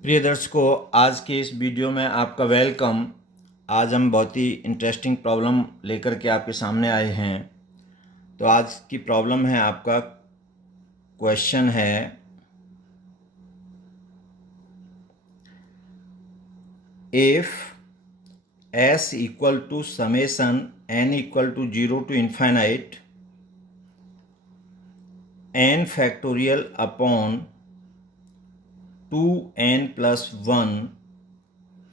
प्रिय दर्शकों, आज के इस वीडियो में आपका वेलकम। आज हम बहुत ही इंटरेस्टिंग प्रॉब्लम लेकर के आपके सामने आए हैं। तो आज की प्रॉब्लम है, आपका क्वेश्चन है if s equal to summation n equal to 0 to infinite n factorial upon 2n plus 1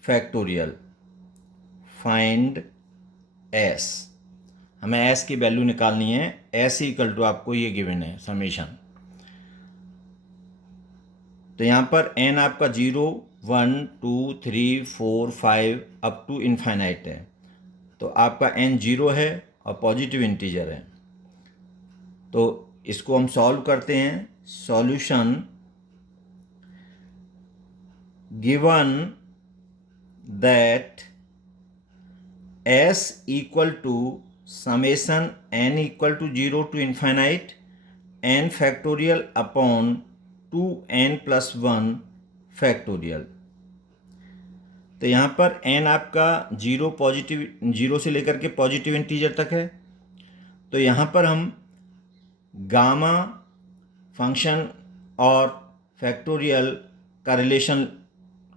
factorial, find s। हमें s की वैल्यू निकालनी है। s इक्वल टू आपको ये गिवन है समेशन। तो यहाँ पर n आपका 0, 1, 2, 3, 4, 5 अप टू इन्फाइनाइट है। तो आपका n 0 है और पॉजिटिव इंटीजर है। तो इसको हम सॉल्व करते हैं। Solution given that s equal to summation n equal to 0 to infinite n factorial upon 2n plus 1 factorial. तो यहाँ पर n आपका 0 से लेकर के पॉजिटिव इंटीजर तक है। तो यहाँ पर हम गामा फंक्शन और फैक्टोरियल का रिलेशन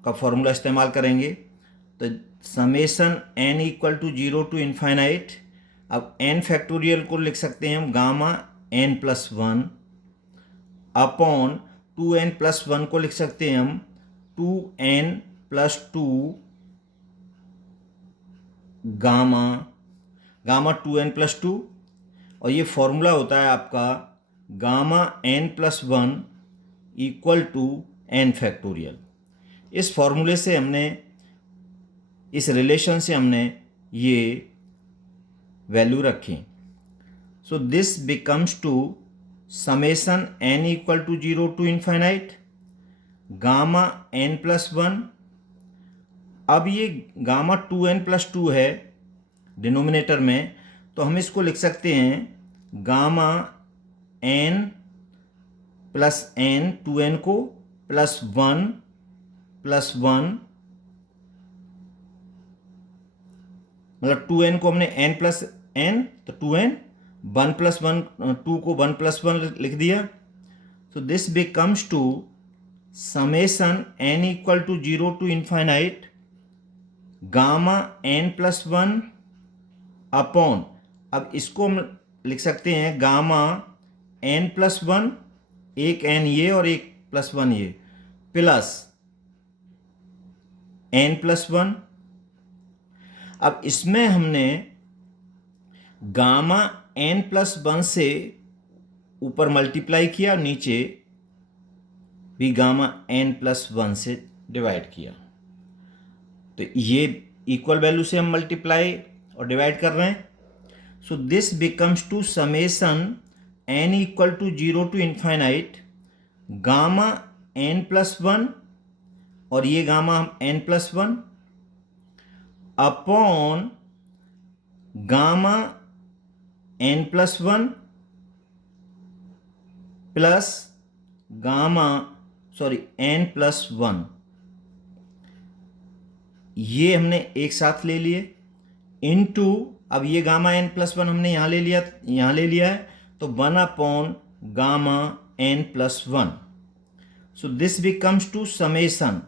का फॉर्मूला इस्तेमाल करेंगे। तो summation n equal to 0 to infinite, अब n फैक्टोरियल को लिख सकते हैं हम gamma n plus 1 upon 2n plus 1 को लिख सकते हैं हम 2n plus 2 gamma 2n plus 2। और ये फॉर्मूला होता है आपका gamma n plus 1 equal to n factorial. इस फॉर्मूले से हमने, इस रिलेशन से हमने ये वैल्यू रखी। So this becomes to summation n equal to 0 to infinite gamma n plus 1। अब ये गामा 2n प्लस 2 है डिनोमिनेटर में, तो हम इसको लिख सकते हैं gamma n plus n, 2n को प्लस 1 प्लस 1, मतलब 2n को हमने n प्लस n, तो 2n, 1 प्लस 1, 2 को 1 प्लस 1 लिख दिया। तो this becomes to summation n equal to 0 to infinite gamma n plus 1 upon, अब इसको हम लिख सकते हैं गामा n प्लस 1, एक n ये और एक प्लस 1 ये, प्लस n प्लस 1। अब इसमें हमने गामा n प्लस 1 से ऊपर मल्टीप्लाई किया, नीचे भी गामा n प्लस 1 से डिवाइड किया। तो ये इक्वल वैल्यू से हम मल्टीप्लाई और डिवाइड कर रहे हैं। So this becomes to summation n equal to 0 to infinite gamma n plus 1 और ये gamma n plus 1 upon gamma n plus 1 plus gamma n plus 1। ये हमने एक साथ ले लिए इनटू, अब ये गामा n प्लस 1 हमने यहाँ ले लिया है, तो 1 upon gamma n plus 1। So this becomes to summation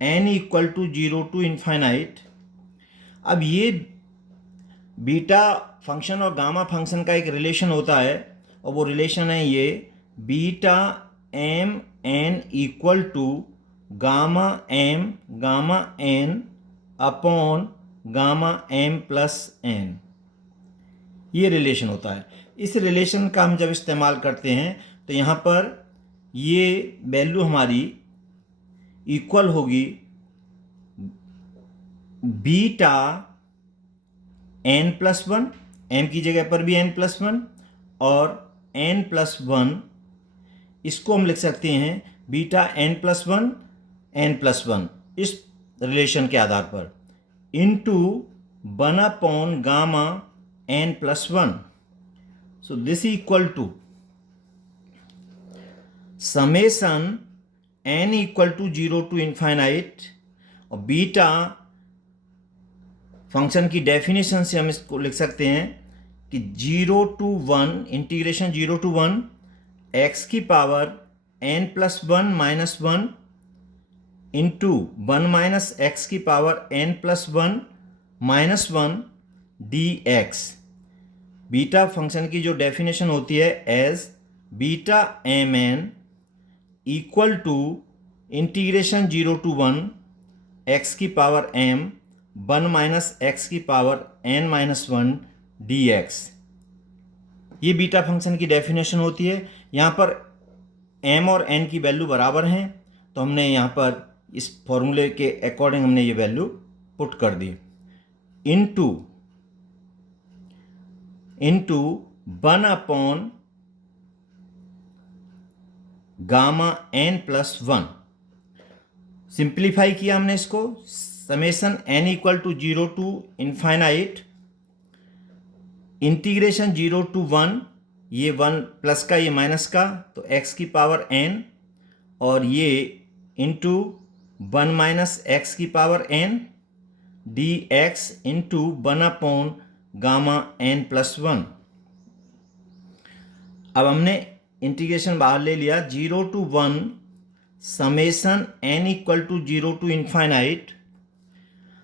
n equal to 0 to infinite. अब ये बीटा फंक्शन और गामा फंक्शन का एक रिलेशन होता है, और वो रिलेशन है ये beta m n equal to gamma n upon gamma m plus n। ये रिलेशन होता है। इस रिलेशन का हम जब इस्तेमाल करते हैं तो यहाँ पर ये वैल्यू हमारी इक्वल होगी बीटा n प्लस 1, m की जगह पर भी n प्लस 1 और n प्लस 1, इसको हम लिख सकते हैं beta n plus 1 n plus 1 इस रिलेशन के आधार पर into 1 upon gamma n plus 1। So this equal to summation n equal to 0 to infinite, और बीटा फंक्शन की डेफिनेशन से हम इसको लिख सकते हैं कि 0 टू 1 इंटीग्रेशन 0 टू 1 x की power n plus 1 minus 1 into 1 minus x की power n plus 1 minus 1 dx। Beta function की जो डेफिनेशन होती है as beta m n equal to integration 0 to 1 x की पावर m 1 माइनस एक्स की power n minus 1 dx। ये beta function की definition होती है। यहाँ पर m और n की वैल्यू बराबर हैं, तो हमने यहाँ पर इस फॉर्मूले के अकॉर्डिंग हमने ये वैल्यू पुट कर दी। Into 1 upon gamma n plus 1। Simplify किया हमने इसको, summation n equal to 0 to infinite integration 0 to 1, ये 1 प्लस का ये माइनस का, तो x की पावर n, और ये इंटू 1 माइनस एक्स की power n dx into 1 upon gamma n plus 1। अब हमने इंटीग्रेशन बाहर ले लिया, 0 to 1 summation n equal to 0 to infinite.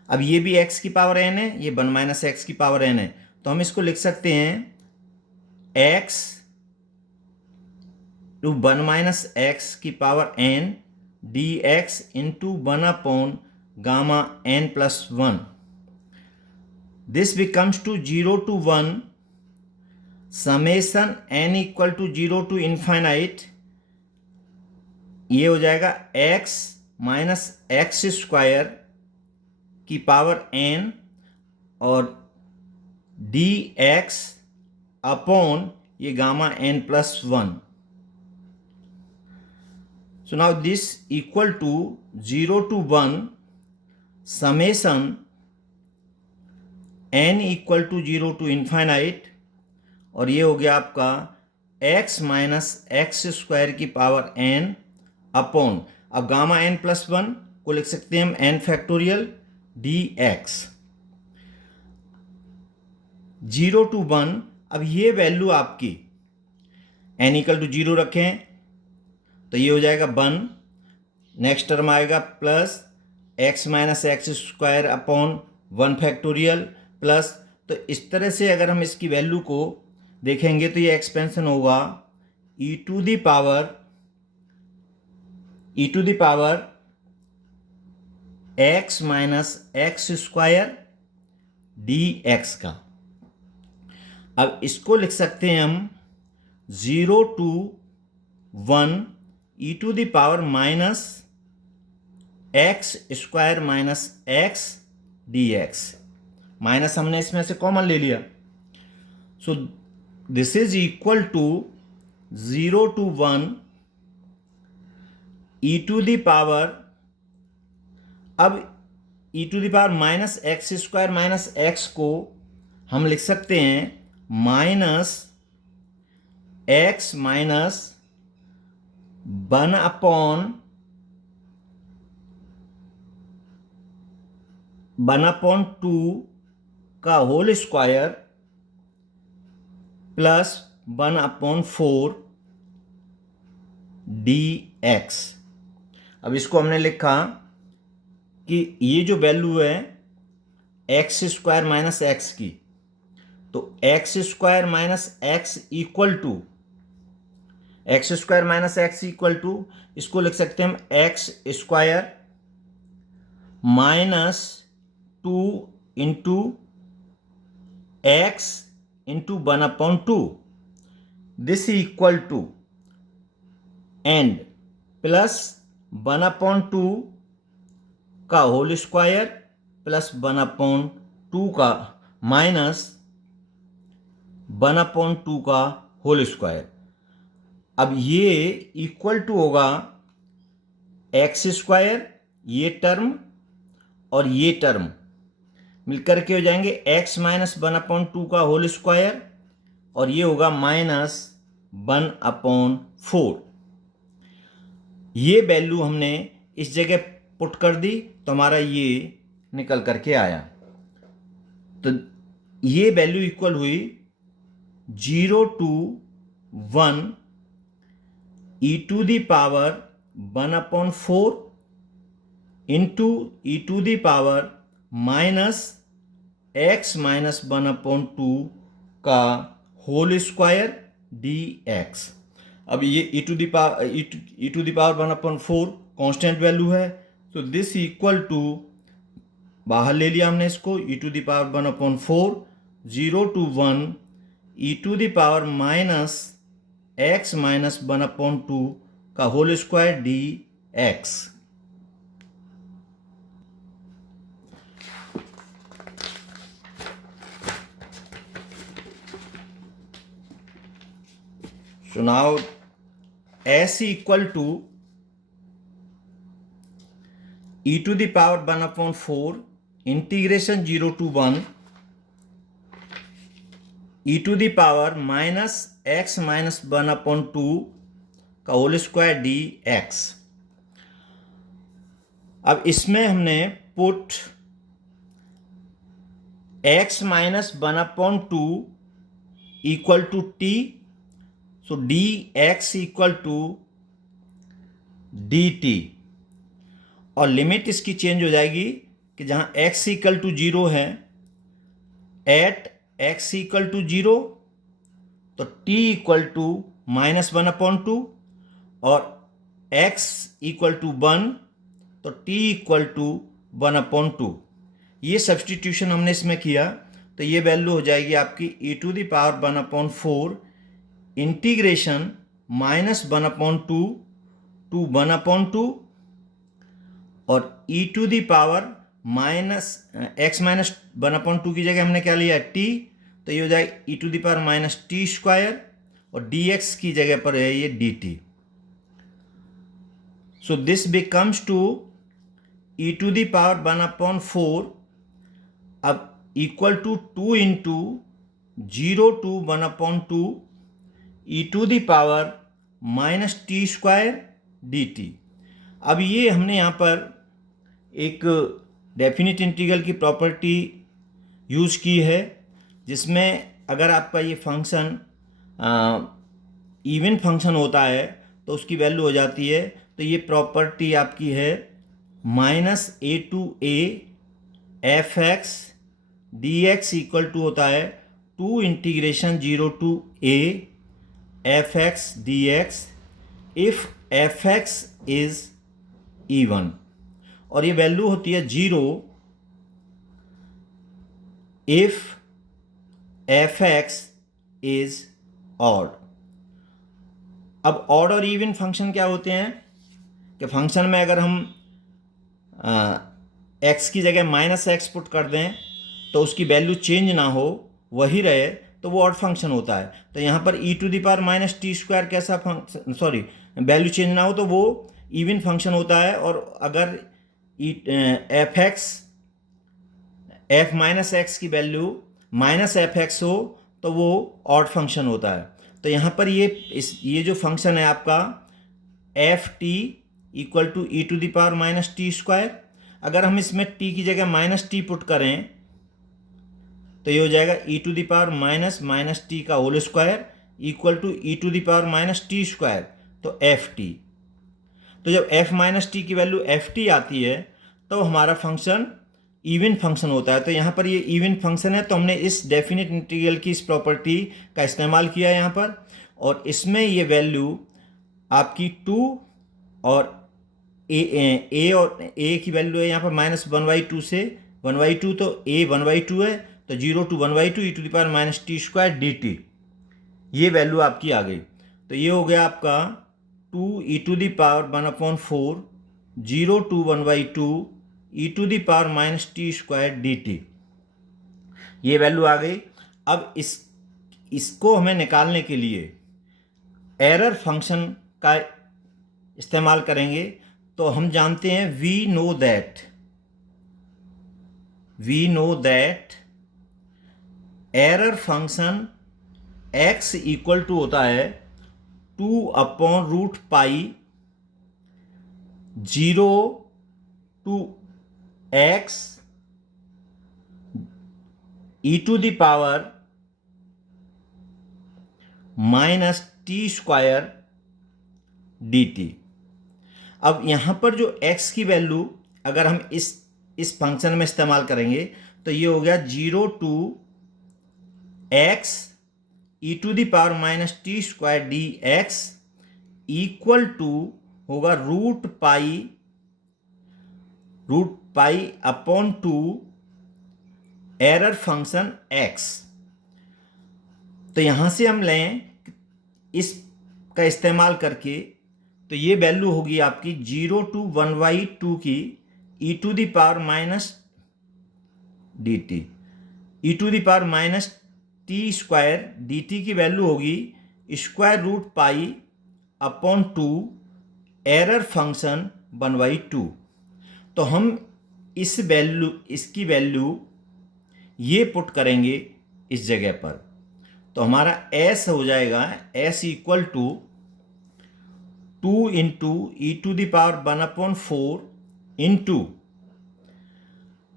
अब ये भी x की पावर n है, ये 1 माइनस एक्स की पावर n है, तो हम इसको लिख सकते हैं x टू 1 माइनस एक्स की power n dx into 1 upon gamma n plus 1। This becomes to 0 to 1 summation n equal to 0 to infinite, ये हो जाएगा x माइनस एक्स स्क्वायर की पावर n और dx अपॉन ये gamma n plus 1। So now this equal to 0 to 1 summation n equal to 0 to infinite, और ये हो गया आपका x माइनस एक्स स्क्वायर की पावर n अपॉन, अब गामा n प्लस 1 को लिख सकते हैं हम n फैक्टोरियल dx। 0 टू 1, अब ये वैल्यू आपकी n इक्वल टू 0 रखें तो ये हो जाएगा 1, नेक्स्ट टर्म आएगा plus x minus x square upon 1 factorial plus, तो इस तरह से अगर हम इसकी वैल्यू को देखेंगे तो ये एक्सपेंशन होगा e to the power x minus x square dx का। अब इसको लिख सकते हैं हम 0 to 1 e to the power minus x square minus x dx। Minus हमने इसमें से कॉमन ले लिया, so this is equal to 0 to 1 e to the power, अब e to the power minus x square minus x को हम लिख सकते हैं माइनस एक्स माइनस 1 अपॉन 2 का whole square plus 1 upon 4 dx। अब इसको हमने लिखा कि ये जो वैल्यू है एक्स स्क्वायर माइनस एक्स की, तो x square minus x equal to x square minus x equal to, इसको लिख सकते हैं हम x square minus 2 into x into 1 upon 2, this equal to and plus 1 upon 2 का होल स्क्वायर प्लस 1 अपॉन 2 का minus 1 upon 2 का whole square. अब ये इक्वल टू होगा एक्स स्क्वायर, ये टर्म और ये टर्म मिलकर के हो जाएंगे एक्स माइनस 1 अपॉन 2 का होल स्क्वायर, और ये होगा माइनस 1 अपॉन 4। ये वैल्यू हमने इस जगह पुट कर दी तो हमारा ये निकल करके आया। तो ये वैल्यू इक्वल हुई 0 to 1 e to the power 1/4 into e to the power -(x-1/2) का होल स्क्वायर dx। अब ये e to the power 1/4 constant value है, तो दिस इक्वल टू, बाहर ले लिया हमने इसको, e to the power 1/4 0 to 1 e to the power -(x-1/2) का whole square dx। So now s equal to e to the power 1/4 integration 0 to 1 e to the power -(x-1/2) का whole square dx। अब इसमें हमने put x-1/2 equal to t, so dx equal to dt, और limit इसकी change हो जाएगी कि जहां x इक्वल टू 0 है, एट x इक्वल टू 0 तो t इक्वल टू -1/2, और x इक्वल टू 1 तो t इक्वल टू 1/2। ये सब्सटीट्यूशन हमने इसमें किया तो ये वैल्यू हो जाएगी आपकी e to the power 1/4 integration -1/2 to 1/2, और e to the power -(x-1/2) की जगह हमने क्या लिया t, तो ये हो जाएगा e to the power -t², और dx की जगह पर है ये dt। So this becomes to e to the power 1/4 अब equal to 2 into 0 to 1/2 e to the power -t² dt। अब ये हमने यहाँ पर एक डेफिनिट इंटीग्रल की प्रॉपर्टी यूज़ की है, जिसमें अगर आपका ये फंक्शन इवन फंक्शन होता है तो उसकी वैल्यू हो जाती है। तो ये प्रॉपर्टी आपकी है -a to a f(x) dx equal to होता है 2 integration 0 to a f(x) dx if f(x) is even, और ये वैल्यू होती है 0 इफ f(x) इज ऑड। अब ऑड और इवन फंक्शन क्या होते हैं कि फंक्शन में अगर हम x की जगह -x पुट कर दें तो उसकी वैल्यू चेंज ना हो, वही रहे, तो वो ऑड फंक्शन होता है। तो यहाँ पर e to the power -t² कैसा फंक्शन, सॉरी, वैल्यू चेंज ना हो तो वो इवन फंक्शन होता है, और अगर f(x) की वैल्यू -f(x) हो तो वो ऑड फंक्शन होता है। तो यहाँ पर ये जो फंक्शन है आपका f(t) equal to e to the power -t², अगर हम इसमें t की जगह -t पुट करें तो ये हो जाएगा e to the power -t का whole square equal to e to the power -t², तो ft। तो जब f-t की वैल्यू ft आती है तो हमारा फंक्शन इवन फंक्शन होता है। तो यहाँ पर ये इवन फंक्शन है, तो हमने इस डेफिनिट इंटीग्रल की इस प्रॉपर्टी का इस्तेमाल किया यहाँ पर, और इसमें ये वैल्यू आपकी 2 और a और a की वैल्यू है यहाँ पर -1/2 से 1/2, तो a 1/2 है, तो 0 to 1/2 e to the power -t² dt, ये वैल्यू आपकी आ गई। तो ये हो गया आपका 2 e to the power 1/4 0 to 1/2 e to the power -t² dt, ये वैल्यू आ गई। अब इसको हमें निकालने के लिए एरर फंक्शन का इस्तेमाल करेंगे। तो हम जानते हैं we know that error function x equal to होता है 2/√π 0 to x e to the power minus T square D T. अब यहाँ पर जो x की वैल्यू अगर हम इस फंक्शन में इस्तेमाल करेंगे तो ये हो गया 0 to x E to the power minus T square D X equal to होगा root pi upon 2 error function x। तो यहाँ से हम लें इसका इस्तेमाल करके तो ये वैल्यू होगी आपकी 0 टू 1/2 की E to the power minus D T, E to the power minus T square D T की वैल्यू होगी square root pi upon 2 error function 1/2। तो हम इसकी वैल्यू ये पुट करेंगे इस जगह पर, तो हमारा s हो जाएगा s equal to 2 into E to the power 1/4 into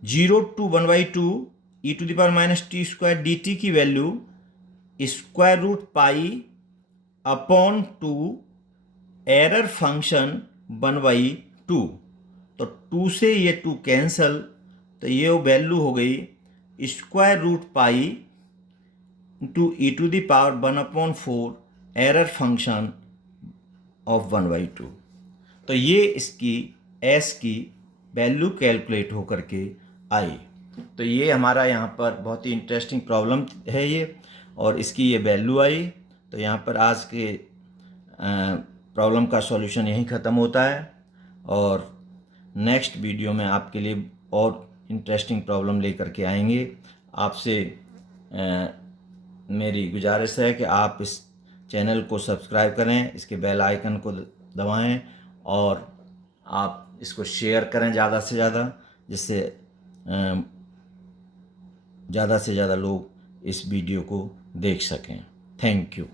0 to 1/2 E to the power minus T square D T की value square root pi upon 2 error function 1/2। तो 2 से ये 2 कैंसल, तो ये वैल्यू हो गई square root pi into E to the power 1/4 error function of 1/2। तो ये इसकी s की वैल्यू कैलकुलेट होकर के आई। तो ये हमारा यहाँ पर बहुत ही इंटरेस्टिंग प्रॉब्लम है ये, और इसकी ये वैल्यू आई। तो यहाँ पर आज के प्रॉब्लम का सॉल्यूशन यहीं ख़त्म होता है, और नेक्स्ट वीडियो में आपके लिए और इंटरेस्टिंग प्रॉब्लम लेकर के आएंगे। आपसे मेरी गुजारिश है कि आप इस चैनल को सब्सक्राइब करें, इसके बेल आइकन को दबाएं, और आप इसको शेयर करें ज़्यादा से ज़्यादा, जिससे ज़्यादा से ज़्यादा लोग इस वीडियो को देख सकें। Thank you.